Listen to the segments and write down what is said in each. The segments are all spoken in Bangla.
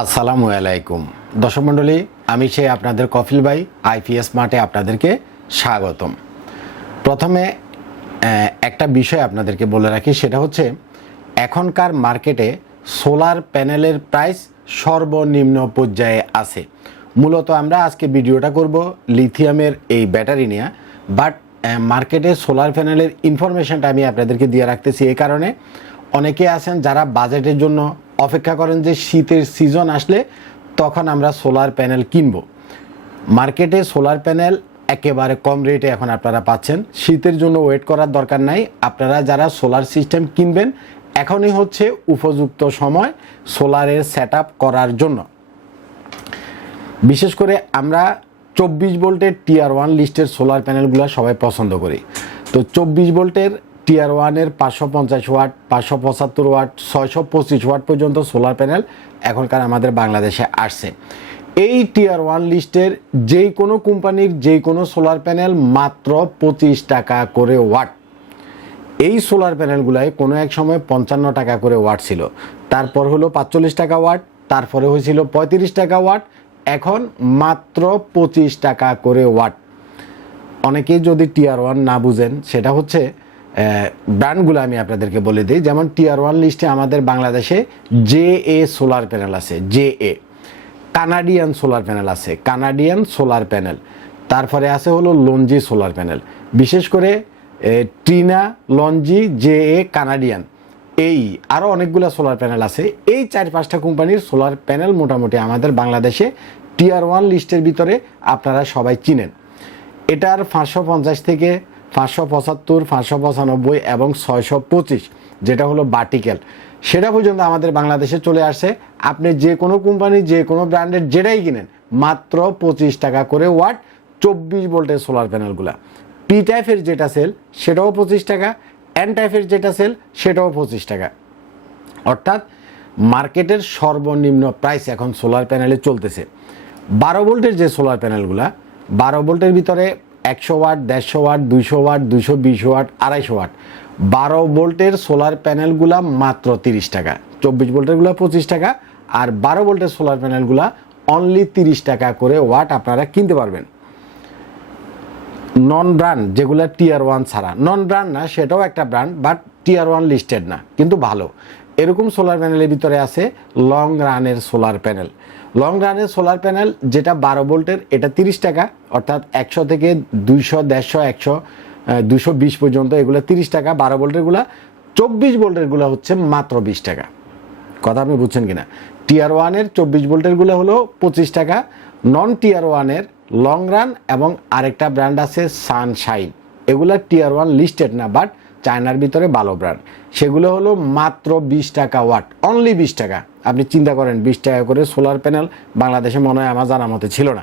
আসসালামু আলাইকুম দর্শক মণ্ডলী, আমি সেই আপনাদের কফিল ভাই আইপিএস মার্টে আপনাদেরকে স্বাগতম। প্রথমে একটা বিষয় আপনাদেরকে বলে রাখি, সেটা হচ্ছে এখনকার মার্কেটে সোলার প্যানেলের প্রাইস সর্বনিম্ন পর্যায়ে আছে। মূলত আমরা আজকে ভিডিওটা করব লিথিয়ামের এই ব্যাটারি নিয়ে, বাট মার্কেটে সোলার প্যানেলের ইনফরমেশনটা আমি আপনাদেরকে দিয়ে রাখতেছি এই কারণে, অনেকে আছেন যারা বাজেটের জন্য অপেক্ষা করেন যে শীতের সিজন আসলে তখন আমরা সোলার প্যানেল কিনব। মার্কেটে সোলার প্যানেল একেবারে কম রেটে এখন আপনারা পাচ্ছেন। শীতের জন্য ওয়েট করার দরকার নাই। আপনারা যারা সোলার সিস্টেম কিনবেন, এখনই হচ্ছে উপযুক্ত সময় সোলারের সেট করার জন্য। বিশেষ করে আমরা 24 ভোল্টের টিয়ার 1 লিস্টের সোলার প্যানেলগুলো সবাই পছন্দ করি। তো 24 ভোল্টের টিয়ার 1-এর 550 ওয়াট, 575 ওয়াট, 625 ওয়াট পর্যন্ত সোলার প্যানেল এখনকার আমাদের বাংলাদেশে আসছে। এই টিয়ার 1 লিস্টের যেই কোনো কোম্পানির যেই কোনো সোলার প্যানেল মাত্র 25 টাকা করে ওয়াট। এই সোলার প্যানেলগুলাই কোনো এক সময় 55 টাকা করে ওয়াট ছিল, তারপর হলো 45 টাকা ওয়াট, তারপরে হয়েছিল 35 টাকা ওয়াট, এখন মাত্র 25 টাকা করে ওয়াট। অনেকেই যদি টিয়ার 1 না বুঝেন, সেটা হচ্ছে ব্র্যান্ডগুলো আমি আপনাদেরকে বলে দিই। যেমন টিয়ার 1 লিস্টে আমাদের বাংলাদেশে JA সোলার প্যানেল আছে, JA। কানাডিয়ান সোলার প্যানেল আছে, কানাডিয়ান সোলার প্যানেল। তারপরে আছে হলো লঞ্জি সোলার প্যানেল। বিশেষ করে ট্রিনা, লঞ্জি, JA, কানাডিয়ান, এই আরও অনেকগুলো সোলার প্যানেল আছে। এই 4-5টা কোম্পানির সোলার প্যানেল মোটামুটি আমাদের বাংলাদেশে টিয়ার 1 লিস্টের ভিতরে আপনারা সবাই চিনেন। এটার 550 থেকে 575, 595 এবং 625 যেটা হলো ভার্টিক্যাল, সেটা পর্যন্ত আমাদের বাংলাদেশে চলে আসছে। আপনি যে কোনো কোম্পানি, যে কোনো ব্র্যান্ডের যেটাই কিনেন, মাত্র 25 টাকা করে ওয়াট 24 ভোল্টের সোলার প্যানেলগুলা। পি টাইপের যেটা সেল সেটাও 25 টাকা, এন টাইপের যেটা সেল সেটাও 25 টাকা। অর্থাৎ মার্কেটের সর্বনিম্ন প্রাইস এখন সোলার প্যানেলে চলতেছে। 12 ভোল্টের যে সোলার প্যানেলগুলা, 12 ভোল্টের ভিতরে 100 watt, 150 watt, 200 watt, 220 watt, 250 watt, 12 ভোল্টের সোলার প্যানেলগুলা মাত্র 30 টাকা। 24 ভোল্টেরগুলো 25 টাকা, আর 12 ভোল্টের সোলার প্যানেলগুলা অনলি 30 টাকা করে ওয়াট আপনারা কিনতে পারবেন। নন ব্র্যান্ড যেগুলো টিয়ার 1 ছাড়া, নন ব্র্যান্ড না, সেটাও একটা ব্র্যান্ড, বাট টিয়ার 1 লিস্টেড না, কিন্তু ভালো। এরকম সোলার প্যানেলের ভিতরে আছে লং রানের সোলার প্যানেল। লং রানের সোলার প্যানেল যেটা 12 ভোল্টের, এটা 30 টাকা। অর্থাৎ 100 থেকে 200, 150, 100, 220 পর্যন্ত এগুলো 30 টাকা 12 ভোল্টেরগুলা। 24 ভোল্টেরগুলো হচ্ছে মাত্র 20 টাকা। কথা আপনি বুঝছেন কিনা? টিয়ার 1-এর 24 ভোল্টেরগুলো হলো 25 টাকা। নন টিয়ার 1-এর লং রান এবং আরেকটা ব্র্যান্ড আছে সানশাইন, এগুলো টিয়ার 1 লিস্টেড না, বাট চায়নার ভিতরে ভালো ব্র্যান্ড। সেগুলো হলো মাত্র 20 টাকা ওয়াট, অনলি 20 টাকা। আপনি চিন্তা করেন, 20 টাকা করে সোলার প্যানেল বাংলাদেশে মনে হয় আমার জানার মতে ছিল না।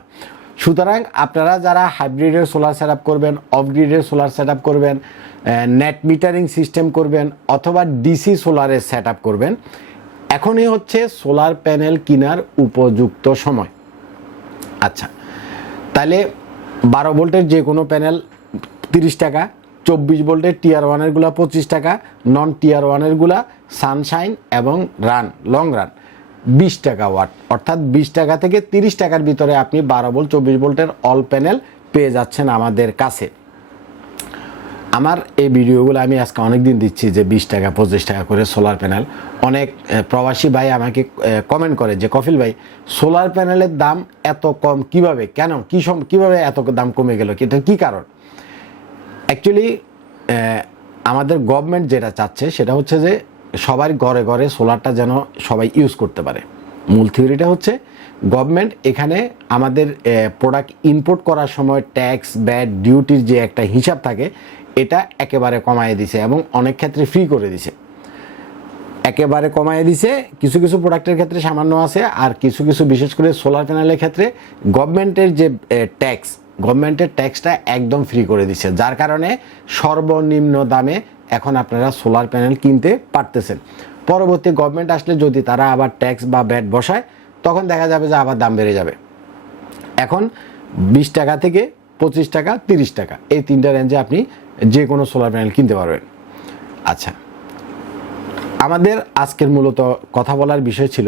সুতরাং আপনারা যারা হাইব্রিডের সোলার সেট আপ করবেন, অফ গ্রিডের সোলার সেট আপ করবেন, নেট মিটারিং সিস্টেম করবেন, অথবা ডিসি সোলারের সেট আপ করবেন, এখনই হচ্ছে সোলার প্যানেল কেনার উপযুক্ত সময়। আচ্ছা, তাহলে 12 ভোল্টের যে কোনো প্যানেল 30 টাকা, 24 ভোল্টের টিয়ার 1-এরগুলা 25 টাকা, নন টিয়ার 1-এরগুলা সানশাইন এবং রান, লং রান 20 টাকা ওয়াট। অর্থাৎ 20 টাকা থেকে 30 টাকার ভিতরে আপনি 12 ভোল্ট 24 ভোল্টের অল প্যানেল পেয়ে যাচ্ছেন আমাদের কাছে। আমার এই ভিডিওগুলো আমি আজকে অনেক দিন দিচ্ছি যে 20 টাকা 25 টাকা করে সোলার প্যানেল। অনেক প্রবাসী ভাই আমাকে কমেন্ট করে যে কফিল ভাই, সোলার প্যানেলের দাম এত কম কিভাবে, কেন, কীভাবে এত দাম কমে গেল, এটা কী কারণ? অ্যাকচুয়ালি আমাদের গভর্নমেন্ট যেটা চাচ্ছে সেটা হচ্ছে যে সবার ঘরে ঘরে সোলারটা যেন সবাই ইউজ করতে পারে। মূল থিওরিটা হচ্ছে গভর্নমেন্ট এখানে আমাদের প্রোডাক্ট ইম্পোর্ট করার সময় ট্যাক্স, ভ্যাট, ডিউটির যে একটা হিসাব থাকে, এটা একেবারে কমায় দিছে এবং অনেক ক্ষেত্রে ফ্রি করে দিছে। একেবারে কমায় দিছে, কিছু কিছু প্রোডাক্টের ক্ষেত্রে সামান্য আছে, আর কিছু কিছু বিশেষ করে সোলার প্যানেলের ক্ষেত্রে গভর্নমেন্টের যে গভর্নমেন্টের ট্যাক্সটা একদম ফ্রি করে দিচ্ছে, যার কারণে সর্বনিম্ন দামে এখন আপনারা সোলার প্যানেল কিনতে পারতেছেন। পরবর্তী গভর্নমেন্ট আসলে যদি তারা আবার ট্যাক্স বা ভ্যাট বসায়, তখন দেখা যাবে যে আবার দাম বেড়ে যাবে। এখন 20 টাকা থেকে 25 টাকা, 30 টাকা, এই তিনটা রেঞ্জে আপনি যে কোনো সোলার প্যানেল কিনতে পারবেন। আচ্ছা, আমাদের আজকের মূলত কথা বলার বিষয় ছিল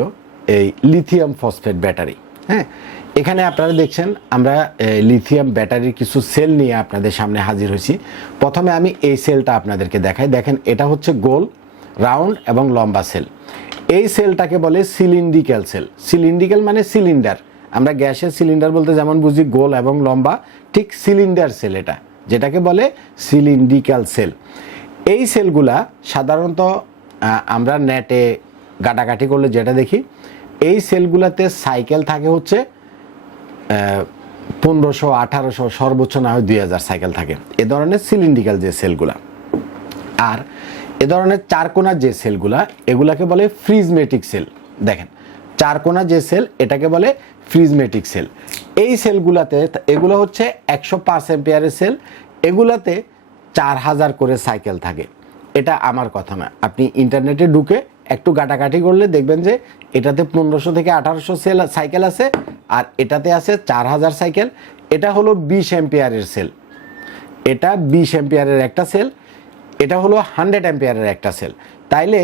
এই লিথিয়াম ফসফেট ব্যাটারি। হ্যাঁ, এখানে আপনারা দেখছেন আমরা লিথিয়াম ব্যাটারির কিছু সেল নিয়ে আপনাদের সামনে হাজির হয়েছি। প্রথমে আমি এই সেলটা আপনাদেরকে দেখাই। দেখেন, এটা হচ্ছে গোল, রাউন্ড এবং লম্বা সেল। এই সেলটাকে বলে সিলিন্ড্রিক্যাল সেল। সিলিন্ড্রিক্যাল মানে সিলিন্ডার। আমরা গ্যাসের সিলিন্ডার বলতে যেমন বুঝি গোল এবং লম্বা, ঠিক সিলিন্ডার সেল এটা, যেটাকে বলে সিলিন্ড্রিক্যাল সেল। এই সেলগুলা সাধারণত আমরা নেটে গাটাগাটি করলে যেটা দেখি, এই সেলগুলাতে সাইকেল থাকে হচ্ছে 1500, 1800, সর্বোচ্চ না হয় 2000 সাইকেল থাকে এ ধরনের সিলিন্ড্রিক্যাল যে সেলগুলা। আর এ ধরনের চারকোনা যে সেলগুলা, এগুলাকে বলে প্রিজমেটিক সেল। দেখেন, চারকোনা যে সেল, এটাকে বলে প্রিজমেটিক সেল। এই সেলগুলাতে, এগুলো হচ্ছে 105 অ্যাম্পিয়ারের সেল, এগুলাতে 4000 করে সাইকেল থাকে। এটা আমার কথা না, আপনি ইন্টারনেটে ঢুকে একটু গাটাগাটি করলে দেখবেন যে এটাতে 1500 থেকে 1800 সেল সাইকেল আছে, আর এটাতে আছে 4000 সাইকেল। এটা হলো 20 অ্যাম্পিয়ারের সেল, এটা 20 অ্যাম্পিয়ারের একটা সেল, এটা হলো 100 অ্যাম্পিয়ারের একটা সেল। তাইলে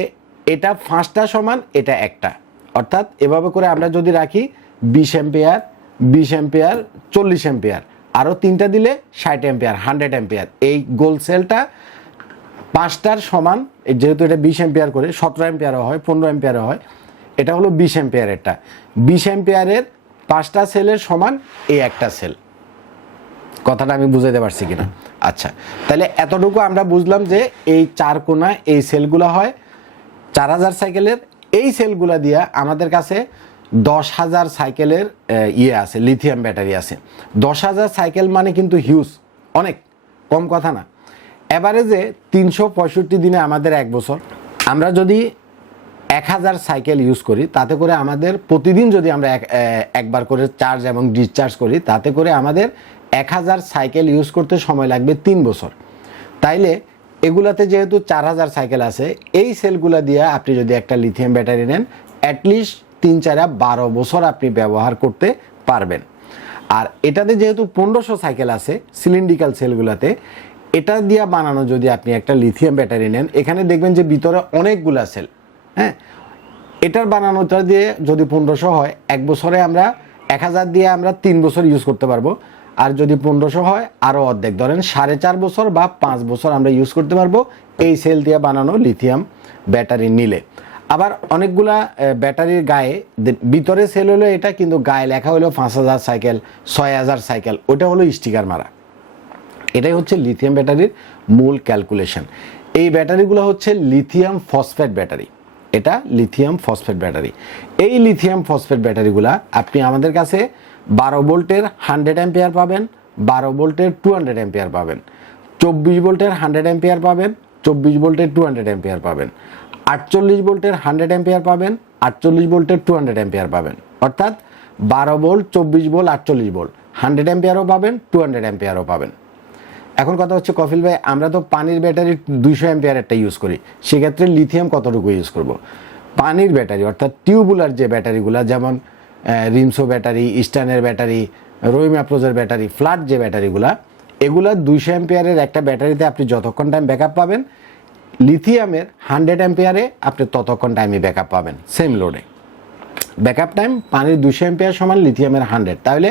এটা 5টা সমান, এটা একটা, অর্থাৎ এভাবে করে আমরা যদি রাখি 20 অ্যাম্পিয়ার, 20 অ্যাম্পিয়ার, 40 অ্যাম্পিয়ার, আরও 3টা দিলে 60 অ্যাম্পিয়ার, 100 অ্যাম্পিয়ার। এই গোল সেলটা 5টার সমান, যেহেতু এটা 20 অ্যাম্পিয়ার করে, 17 অ্যাম্পিয়ারও হয়, 15 অ্যাম্পিয়ারও হয়। এটা হলো 20 অ্যাম্পিয়ারেরটা। 20 অ্যাম্পিয়ারের 5টা সেলের সমান এই একটা সেল। কথাটা আমি বুঝাইতে পারছি কিনা? আচ্ছা, তাহলে এতটুকু আমরা বুঝলাম যে এই চারকোনা এই সেলগুলো হয় 4000 সাইকেলের। এই সেলগুলো দিয়ে আমাদের কাছে 10,000 সাইকেলের আছে, লিথিয়াম ব্যাটারি আছে। 10,000 সাইকেল মানে কিন্তু হিউজ, অনেক কম কথা না। অ্যাভারেজে 365 দিনে আমাদের 1 বছর, আমরা যদি 1000 সাইকেল ইউজ করি, তাতে করে আমাদের প্রতিদিন যদি আমরা একবার করে চার্জ এবং ডিসচার্জ করি, তাতে করে আমাদের 1000 সাইকেল ইউজ করতে সময় লাগবে 3 বছর। তাইলে এগুলাতে যেহেতু 4000 সাইকেল আছে, এই সেলগুলা দিয়ে আপনি যদি একটা লিথিয়াম ব্যাটারি নেন, অ্যাটলিস্ট 3-4-12 বছর আপনি ব্যবহার করতে পারবেন। আর এটাতে যেহেতু 1500 সাইকেল আছে সিলিন্ড্রিক্যাল সেলগুলাতে, এটা দিয়ে বানানো যদি আপনি একটা লিথিয়াম ব্যাটারি নেন, এখানে দেখবেন যে ভিতরে অনেকগুলা সেল। হ্যাঁ, এটার বানানোটা দিয়ে যদি 1500 হয়, 1 বছরে আমরা 1000 দিয়ে আমরা 3 বছর ইউজ করতে পারবো। আর যদি 1500 হয়, আরও অর্ধেক, ধরেন 4.5 বছর বা 5 বছর আমরা ইউজ করতে পারবো এই সেল দিয়ে বানানো লিথিয়াম ব্যাটারি নিলে। আবার অনেকগুলা ব্যাটারির গায়ে ভিতরে সেল হলো এটা, কিন্তু গায়ে লেখা হলো 5000 সাইকেল, 6000 সাইকেল, ওটা হলো স্টিকার মারা। এটাই হচ্ছে লিথিয়াম ব্যাটারির মূল ক্যালকুলেশন। এই ব্যাটারিগুলো হচ্ছে লিথিয়াম ফসফেট ব্যাটারি। এটা লিথিয়াম ফসফেট ব্যাটারি। এই লিথিয়াম ফসফেট ব্যাটারিগুলা আপনি আমাদের কাছে 12 ভোল্টের 100 অ্যাম্পিয়ার পাবেন, 12 ভোল্টের 200 অ্যাম্পিয়ার পাবেন, 24 ভোল্টের 100 অ্যাম্পিয়ার পাবেন, 24 ভোল্টের 200 অ্যাম্পিয়ার পাবেন, 48 ভোল্টের 100 অ্যাম্পিয়ার পাবেন, 48 ভোল্টের 200 অ্যাম্পিয়ার পাবেন। অর্থাৎ 12 ভোল্ট, 24 ভোল্ট, 48 ভোল্ট, 100 অ্যাম্পিয়ারও পাবেন, 200 অ্যাম্পিয়ারও পাবেন। এখন কথা হচ্ছে কফিল ভাই, আমরা তো পানির ব্যাটারি 200 অ্যাম্পিয়ার একটা ইউজ করি, সেক্ষেত্রে লিথিয়াম কতটুকু ইউজ করব? পানির ব্যাটারি অর্থাৎ টিউবুলার যে ব্যাটারিগুলো, যেমন রিমসো ব্যাটারি, ইস্টার্নের ব্যাটারি, রহিম অ্যাপ্রোজের ব্যাটারি, ফ্ল্যাট যে ব্যাটারিগুলো, এগুলো 200 অ্যাম্পিয়ারের একটা ব্যাটারিতে আপনি যতক্ষণ টাইম ব্যাকআপ পাবেন, লিথিয়ামের 100 অ্যাম্পিয়ারে আপনি ততক্ষণ টাইমই ব্যাকআপ পাবেন সেম লোডে। ব্যাকআপ টাইম পানির 200 অ্যাম্পিয়ার সমান লিথিয়ামের 100। তাহলে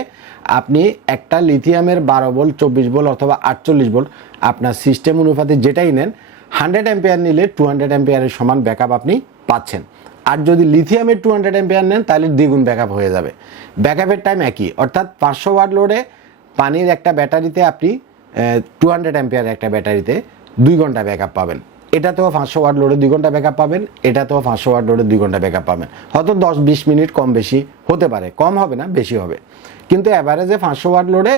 আপনি একটা লিথিয়ামের 12 ভোল্ট, 24 ভোল্ট অথবা 48 ভোল্ট আপনার সিস্টেম অনুপাতে যেটাই নেন, 100 অ্যাম্পিয়ার নিলে 200 অ্যাম্পিয়ারের সমান ব্যাকআপ আপনি পাচ্ছেন। আর যদি লিথিয়ামের 200 অ্যাম্পিয়ার নেন, তাহলে দ্বিগুণ ব্যাকআপ হয়ে যাবে। ব্যাকআপের টাইম একই, অর্থাৎ 500 ওয়াট লোডে পানির একটা ব্যাটারিতে আপনি 200 অ্যাম্পিয়ার একটা ব্যাটারিতে 2 ঘন্টা ব্যাকআপ পাবেন। এটাতেও 500 ওয়াট লোডে 2 ঘন্টা ব্যাকআপ পাবেন, এটাতেও 500 ওয়াট লোডে 2 ঘন্টা ব্যাকআপ পাবেন। হয়তো 10-20 মিনিট কম বেশি হতে পারে, কম হবে না, বেশি হবে, কিন্তু অ্যাভারেজে 500 ওয়াট লোডে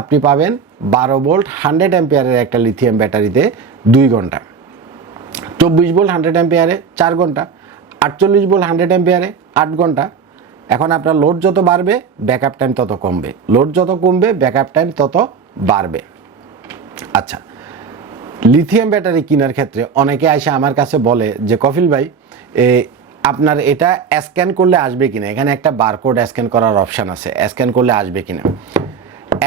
আপনি পাবেন 12 ভোল্ট 100 অ্যাম্পিয়ারের একটা লিথিয়াম ব্যাটারিতে 2 ঘন্টা, 24 ভোল্ট 100 অ্যাম্পিয়ারে 4 ঘন্টা, 48 ভোল্ট 100 অ্যাম্পিয়ারে 8 ঘন্টা। এখন আপনার লোড যত বাড়বে ব্যাকআপ টাইম তত কমবে, লোড যত কমবে ব্যাকআপ টাইম তত বাড়বে। আচ্ছা, লিথিয়াম ব্যাটারি কেনার ক্ষেত্রে অনেকে এসে আমার কাছে বলে যে কফিল ভাই, আপনার এটা স্ক্যান করলে আসবে কিনা, এখানে একটা বারকোড স্ক্যান করার অপশান আছে, স্ক্যান করলে আসবে কিনা।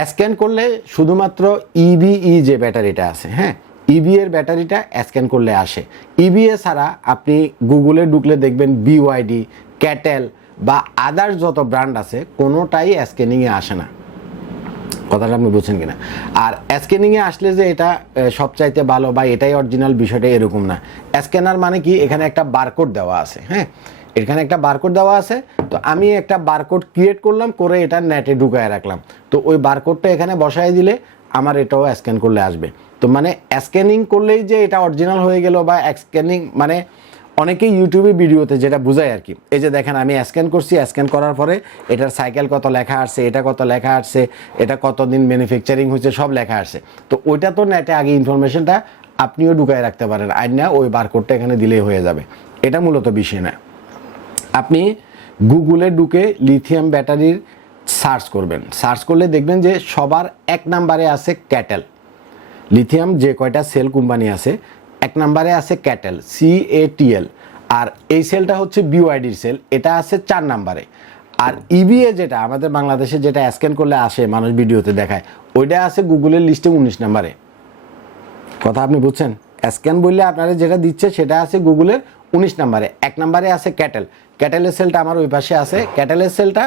স্ক্যান করলে শুধুমাত্র ইবিই যে ব্যাটারিটা আছে, হ্যাঁ, ইবি এর ব্যাটারিটা স্ক্যান করলে আসে। ইবিএ ছাড়া আপনি গুগলে ঢুকলে দেখবেন বিওয়াইডি, ক্যাটেল বা আদার্স যত ব্র্যান্ড আছে কোনোটাই স্ক্যানিংয়ে আসে না। কথাটা আপনি বুঝছেন কিনা? আর স্ক্যানিংয়ে আসলে যে এটা সবচাইতে ভালো বা এটাই অরিজিনাল, বিষয়টা এরকম না। স্ক্যানার মানে কি, এখানে একটা বারকোড দেওয়া আছে, হ্যাঁ, এখানে একটা বারকোড দেওয়া আছে। তো আমি একটা বারকোড ক্রিয়েট করলাম, করে এটা নেটে ঢুকায় রাখলাম। তো ওই বারকোডটা এখানে বসায় দিলে আমার এটাও স্ক্যান করলে আসবে। তো মানে স্ক্যানিং করলেই যে এটা অরিজিনাল হয়ে গেল, বা স্ক্যানিং মানে অনেকেই ইউটিউবে ভিডিওতে যেটা বোঝায় আর কি, এই যে দেখেন আমি স্ক্যান করছি, স্ক্যান করার পরে এটার সাইকেল কত লেখা আসছে, এটা কত লেখা আসছে, এটা কতদিন ম্যানুফ্যাকচারিং হয়েছে, সব লেখা আসছে। তো ওইটা তো নেটে আগে ইনফরমেশনটা আপনিও ঢুকায় রাখতে পারেন, আর না ওই বারকোডটা এখানে দিলেই হয়ে যাবে। এটা মূলত বিষয় না। আপনি গুগলে ঢুকে লিথিয়াম ব্যাটারির সার্চ করবেন, সার্চ করলে দেখবেন যে সবার 1 নম্বরে আছে ক্যাটেল। লিথিয়াম যে কয়টা সেল কোম্পানি আছে, 1 নম্বরে আছে ক্যাটেল, CATL। আর এই সেলটা হচ্ছে BYDর সেল, এটা আছে 4 নম্বরে। আর EVA যেটা আমাদের বাংলাদেশে যেটা স্ক্যান করলে আসে, মানুষ ভিডিওতে দেখায়, ওইটা আছে গুগলের লিস্টে 19 নম্বরে। কথা আপনি বুঝছেন? স্ক্যান বললে আপনারা যেটা দিচ্ছে সেটা আছে গুগলের 19 নম্বরে। 1 নম্বরে আছে ক্যাটেল। ক্যাটেলের সেলটা আমার ওই পাশে আছে। ক্যাটেলের সেলটা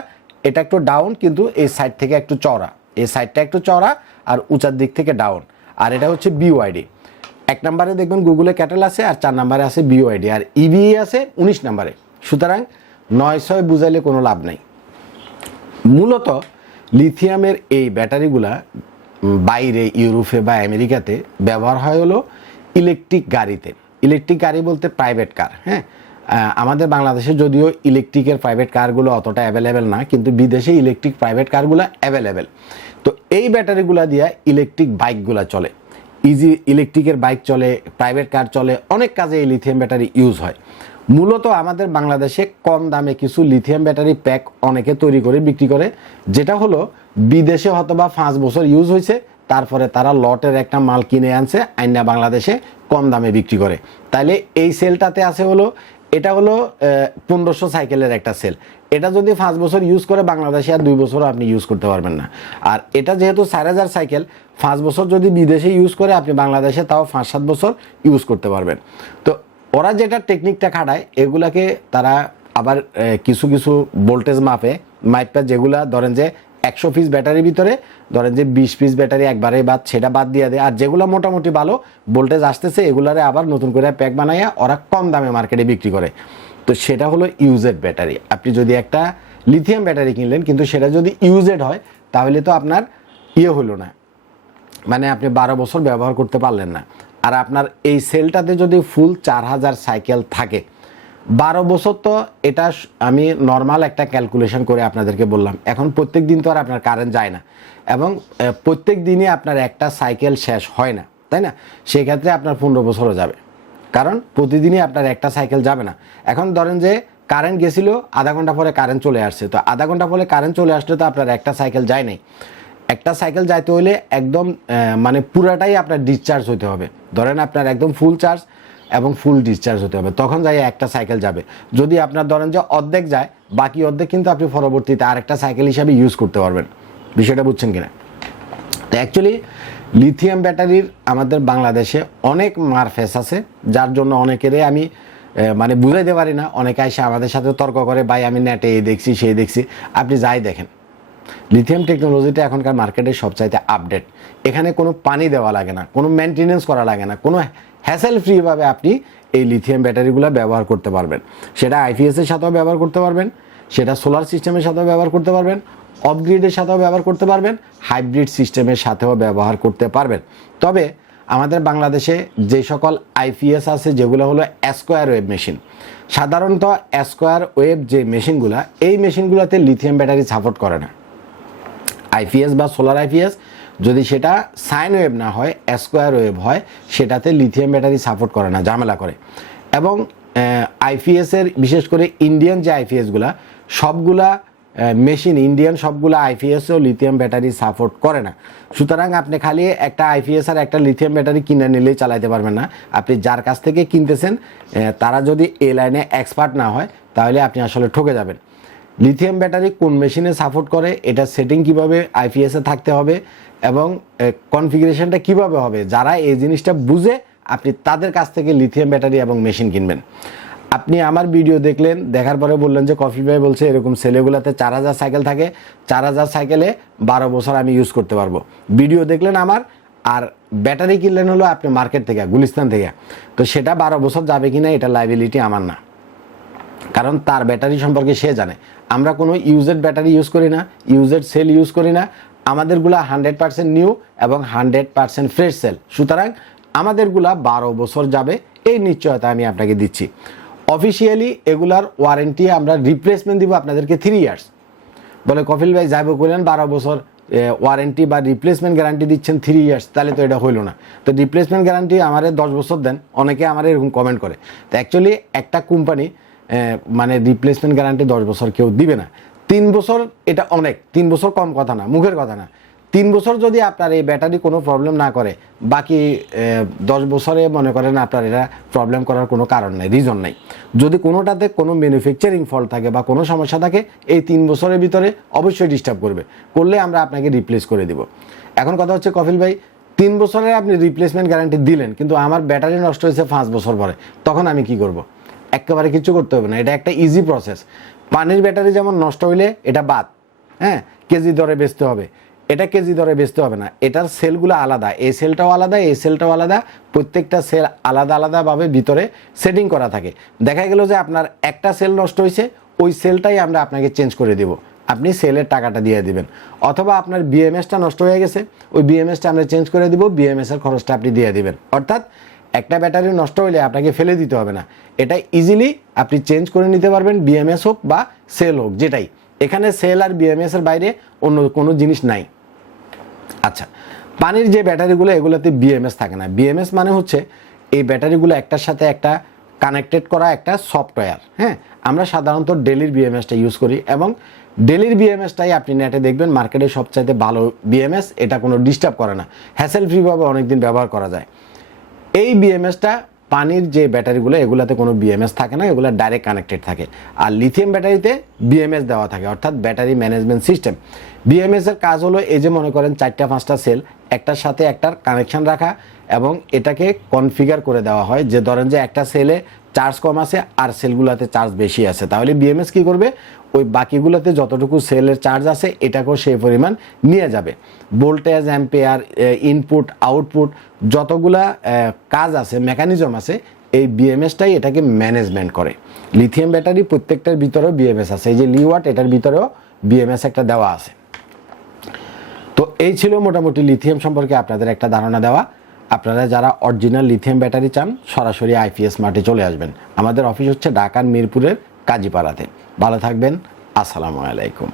এটা একটু ডাউন, কিন্তু এই সাইড থেকে একটু চওড়া, এই সাইডটা একটু চওড়া আর উঁচার দিক থেকে ডাউন। আর এটা হচ্ছে BYD। 1 নম্বরে দেখবেন গুগলে ক্যাটেল আছে, আর 4 নম্বরে আছে BYD, আর EVA আছে 19 নম্বরে। সুতরাং 9-6 বুঝাইলে কোনো লাভ নাই। মূলত লিথিয়ামের এই ব্যাটারিগুলা বাইরে ইউরোপে বা আমেরিকাতে ব্যবহার হয় হলো ইলেকট্রিক গাড়িতে। ইলেকট্রিক গাড়ি বলতে প্রাইভেট কার, হ্যাঁ। আমাদের বাংলাদেশে যদিও ইলেকট্রিকের প্রাইভেট কারগুলো অতটা অ্যাভেলেবেল না, কিন্তু বিদেশে ইলেকট্রিক প্রাইভেট কারগুলো অ্যাভেলেবেল। তো এই ব্যাটারিগুলো দিয়ে ইলেকট্রিক বাইকগুলো চলে, ইজি ইলেকট্রিকের বাইক চলে, প্রাইভেট কার চলে, অনেক কাজে এই লিথিয়াম ব্যাটারি ইউজ হয়। মূলত আমাদের বাংলাদেশে কম দামে কিছু লিথিয়াম ব্যাটারি প্যাক অনেকে তৈরি করে বিক্রি করে, যেটা হলো বিদেশে হয়তো বা 5 বছর ইউজ হয়েছে, তারপরে তারা লটের একটা মাল কিনে আনছে, আইনা বাংলাদেশে কম দামে বিক্রি করে। তাইলে এই সেলটাতে আছে হলো, এটা হলো 1500 সাইকেলের একটা সেল। এটা যদি 5 বছর ইউজ করে বাংলাদেশে আর 2 বছরও আপনি ইউজ করতে পারবেন না। আর এটা যেহেতু 4000 সাইকেল, 5 বছর যদি বিদেশে ইউজ করে আপনি বাংলাদেশে তাও 5-7 বছর ইউজ করতে পারবেন। তো ওরা যেটা টেকনিকটা খাটায়, এগুলাকে তারা আবার কিছু কিছু ভোল্টেজ মাইপা, যেগুলা ধরেন যে 100 পিস ব্যাটারির ভিতরে ধরেন যে 20 পিস ব্যাটারি একবারে বাদ, সেটা বাদ দিয়ে দেয়। আর যেগুলো মোটামুটি ভালো ভোল্টেজ আসতেছে, এগুলারে আবার নতুন করে প্যাক বানাইয়া ওরা কম দামে মার্কেটে বিক্রি করে। তো সেটা হলো ইউজেড ব্যাটারি। আপনি যদি একটা লিথিয়াম ব্যাটারি কিনলেন, কিন্তু সেটা যদি ইউজেড হয়, তাহলে তো আপনার হলো না, মানে আপনি 12 বছর ব্যবহার করতে পারলেন না। আর আপনার এই সেলটাতে যদি ফুল 4000 সাইকেল থাকে, 12 বছর, তো এটা আমি নর্মাল একটা ক্যালকুলেশন করে আপনাদেরকে বললাম। এখন প্রত্যেক দিন তো আর আপনার কারেন্ট যায় না, এবং প্রত্যেক দিনই আপনার একটা সাইকেল শেষ হয় না, তাই না? সেক্ষেত্রে আপনার 15 বছরও যাবে, কারণ প্রতিদিনই আপনার একটা সাইকেল যাবে না। এখন ধরেন যে কারেন্ট গেছিল, আধা ঘন্টা পরে কারেন্ট চলে আসছে, তো আধা ঘন্টা পরে কারেন্ট চলে আসলে তো আপনার একটা সাইকেল যায় নাই। একটা সাইকেল যাইতে হলে একদম মানে পুরাটাই আপনার ডিসচার্জ হতে হবে। ধরেন আপনার একদম ফুল চার্জ এবং ফুল ডিসচার্জ হতে হবে, তখন যাই একটা সাইকেল যাবে। যদি আপনার ধরেন যে অর্ধেক যায়, বাকি অর্ধেক কিন্তু আপনি পরবর্তীতে আরেকটা সাইকেল হিসাবে ইউজ করতে পারবেন। বিষয়টা বুঝছেন কিনা? তো অ্যাকচুয়ালি লিথিয়াম ব্যাটারির আমাদের বাংলাদেশে অনেক মারফেস আছে, যার জন্য অনেকেরই আমি মানে বুঝাইতে পারি না। অনেকে এসে আমাদের সাথে তর্ক করে, ভাই আমি নেটে এই দেখছি সেই দেখছি। আপনি যাই দেখেন, লিথিয়াম টেকনোলজিটা এখনকার মার্কেটে সবচাইতে আপডেট। এখানে কোনো পানি দেওয়া লাগে না, কোনো মেনটেনেন্স করা লাগে না, কোনো হ্যাসেল ফ্রিভাবে আপনি এই লিথিয়াম ব্যাটারিগুলো ব্যবহার করতে পারবেন। সেটা আইপিএসের সাথেও ব্যবহার করতে পারবেন, সেটা সোলার সিস্টেমের সাথেও ব্যবহার করতে পারবেন, অফ গ্রিডের সাথেও ব্যবহার করতে পারবেন, হাইব্রিড সিস্টেমের সাথেও ব্যবহার করতে পারবেন। তবে আমাদের বাংলাদেশে যে সকল আইপিএস আছে, যেগুলো হলো স্কোয়ার ওয়েভ মেশিন, সাধারণত স্কোয়ার ওয়েভ যে মেশিনগুলো, এই মেশিনগুলোতে লিথিয়াম ব্যাটারি সাপোর্ট করে না। আইপিএস বা সোলার আইপিএস যদি সেটা সাইন ওয়েভ না হয়, স্কোয়ার ওয়েভ হয়, সেটাতে লিথিয়াম ব্যাটারি সাপোর্ট করে না, ঝামেলা করে। এবং আইপিএসের বিশেষ করে ইন্ডিয়ান যে আইপিএসগুলা, সবগুলা মেশিন ইন্ডিয়ান সবগুলো আইপিএসও লিথিয়াম ব্যাটারি সাপোর্ট করে না। সুতরাং আপনি খালি একটা আইপিএস আর একটা লিথিয়াম ব্যাটারি কিনে নিলেই চালাতে পারবেন না। আপনি যার কাছ থেকে কিনতেছেন তারা যদি এই লাইনে এক্সপার্ট না হয়, তাহলে আপনি আসলে ঠকে যাবেন। লিথিয়াম ব্যাটারি কোন মেশিনে সাপোর্ট করে, এটা সেটিং কিভাবে আইপিএসে থাকতে হবে এবং কনফিগারেশনটা কিভাবে হবে, যারা এই জিনিসটা বুঝে আপনি তাদের কাছ থেকে লিথিয়াম ব্যাটারি এবং মেশিন কিনবেন। আপনি আমার ভিডিও দেখলেন, দেখার পরে বললেন যে কফিল ভাই বলছে এরকম সেলেগুলোতে 4000 সাইকেল থাকে, 4000 সাইকেলে 12 বছর আমি ইউজ করতে পারবো। ভিডিও দেখলেন আমার, আর ব্যাটারি কিনলেন হলো আপনি মার্কেট থেকে, গুলিস্তান থেকে, তো সেটা 12 বছর যাবে কিনা এটা লাইবিলিটি আমার না, কারণ তার ব্যাটারি সম্পর্কে সে জানে। আমরা কোনো ইউজেড ব্যাটারি ইউজ করি না, ইউজেড সেল ইউজ করি না, আমাদেরগুলা 100% নিউ এবং 100% ফ্রেশ সেল। সুতরাং আমাদেরগুলা 12 বছর যাবে, এই নিশ্চয়তা আমি আপনাকে দিচ্ছি। অফিসিয়ালি এগুলার ওয়ারেন্টি আমরা রিপ্লেসমেন্ট দিব আপনাদেরকে 3 ইয়ার্স। বলে কফিল ভাই যাইব করলেন 12 বছর ওয়ারেন্টি বা রিপ্লেসমেন্ট গ্যারান্টি দিচ্ছেন 3 ইয়ার্স, তাহলে তো এটা হইল না। তো রিপ্লেসমেন্ট গ্যারান্টি আমারে 10 বছর দেন, অনেকে আমার এরকম কমেন্ট করে। তো অ্যাকচুয়ালি একটা কোম্পানি মানে রিপ্লেসমেন্ট গ্যারান্টি 10 বছর কেউ দিবে না। 3 বছর এটা অনেক, 3 বছর কম কথা না, মুখের কথা না। 3 বছর যদি আপনার এই ব্যাটারি কোনো প্রবলেম না করে, বাকি 10 বছরে মনে করেন আপনার এটা প্রবলেম করার কোনো কারণ নাই, রিজন নাই। যদি কোনোটাতে কোনো ম্যানুফ্যাকচারিং ফল্ট থাকে বা কোনো সমস্যা থাকে, এই 3 বছরের ভিতরে অবশ্যই ডিস্টার্ব করলে আমরা আপনাকে রিপ্লেস করে দিব। এখন কথা হচ্ছে কফিল ভাই 3 বছরের আপনি রিপ্লেসমেন্ট গ্যারান্টি দিলেন, কিন্তু আমার ব্যাটারি নষ্ট হয়েছে 5 বছর পরে, তখন আমি কি করব? একেবারে কিছু করতে হবে না, এটা একটা ইজি প্রসেস। পানির ব্যাটারি যেমন নষ্ট হইলে এটা বাদ, হ্যাঁ, কেজি দরে বেচতে হবে, এটা কেজি দরে বেচতে হবে না, এটার সেলগুলো আলাদা, এই সেলটাও আলাদা, এই সেলটাও আলাদা, প্রত্যেকটা সেল আলাদা আলাদাভাবে ভিতরে সেটিং করা থাকে। দেখা গেল যে আপনার একটা সেল নষ্ট হয়েছে, ওই সেলটাই আমরা আপনাকে চেঞ্জ করে দেব, আপনি সেলের টাকাটা দিয়ে দিবেন। অথবা আপনার বিএমএসটা নষ্ট হয়ে গেছে, ওই বিএমএসটা আমরা চেঞ্জ করে দিব, বিএমএসের খরচটা আপনি দিয়ে দিবেন। অর্থাৎ একটা ব্যাটারি নষ্ট হলে আপনাকে ফেলে দিতে হবে না, এটা ইজিলি আপনি চেঞ্জ করে নিতে পারবেন, বিএমএস হোক বা সেল হোক, যেটাই। এখানে সেল আর বিএমএস এর বাইরে অন্য কোনো জিনিস নাই। আচ্ছা, পানির যে ব্যাটারিগুলো এগুলোতে বিএমএস থাকে না। বিএমএস মানে হচ্ছে এই ব্যাটারিগুলো একটার সাথে একটা কানেক্টেড করা একটা সফটওয়্যার। হ্যাঁ, আমরা সাধারণত ডেলির বিএমএসটা ইউজ করি, এবং ডেলির বিএমএসটাই আপনি নেটে দেখবেন মার্কেটে সবচাইতে ভালো বিএমএস, এটা কোনো ডিস্টার্ব করে না, হ্যাসেল ফ্রিভাবে অনেকদিন ব্যবহার করা যায়। এই বিএমএসটা পানির যে ব্যাটারিগুলো এগুলাতে কোনো বিএমএস থাকে না, এগুলো ডাইরেক্ট কানেক্টেড থাকে। আর লিথিয়াম ব্যাটারিতে বিএমএস দেওয়া থাকে, অর্থাৎ ব্যাটারি ম্যানেজমেন্ট সিস্টেম। বিএমএস এর কাজ হলো এই যে মনে করেন 4-5টা সেল একটার সাথে একটার কানেকশন রাখা, এবং এটাকে কনফিগার করে দেওয়া হয় যে ধরেন যে একটা সেলে চার্জ কম আছে আর সেলগুলোতে চার্জ বেশি আছে, তাহলে বিএমএস কী করবে, ওই বাকিগুলোতে যতটুকু সেলের চার্জ আছে এটাকেও সেই পরিমাণ নিয়ে যাবে। ভোল্টেজ, অ্যাম্পিয়ার, ইনপুট, আউটপুট, যতগুলা কাজ আছে, মেকানিজম আছে, এই বিএমএসটাই এটাকে ম্যানেজমেন্ট করে। লিথিয়াম ব্যাটারি প্রত্যেকটার ভিতরেও বিএমএস আছে, এই যে লিওয়াট এটার ভিতরেও বিএমএস একটা দেওয়া আছে। তো এই ছিল মোটামুটি লিথিয়াম সম্পর্কে আপনাদের একটা ধারণা দেওয়া। আপনারা যারা অরিজিনাল লিথিয়াম ব্যাটারি চান সরাসরি আইপিএস মার্টে চলে আসবেন। আমাদের অফিস হচ্ছে ঢাকার মিরপুরের কাজীপাড়াতে। ভালো থাকবেন, আসসালামু আলাইকুম।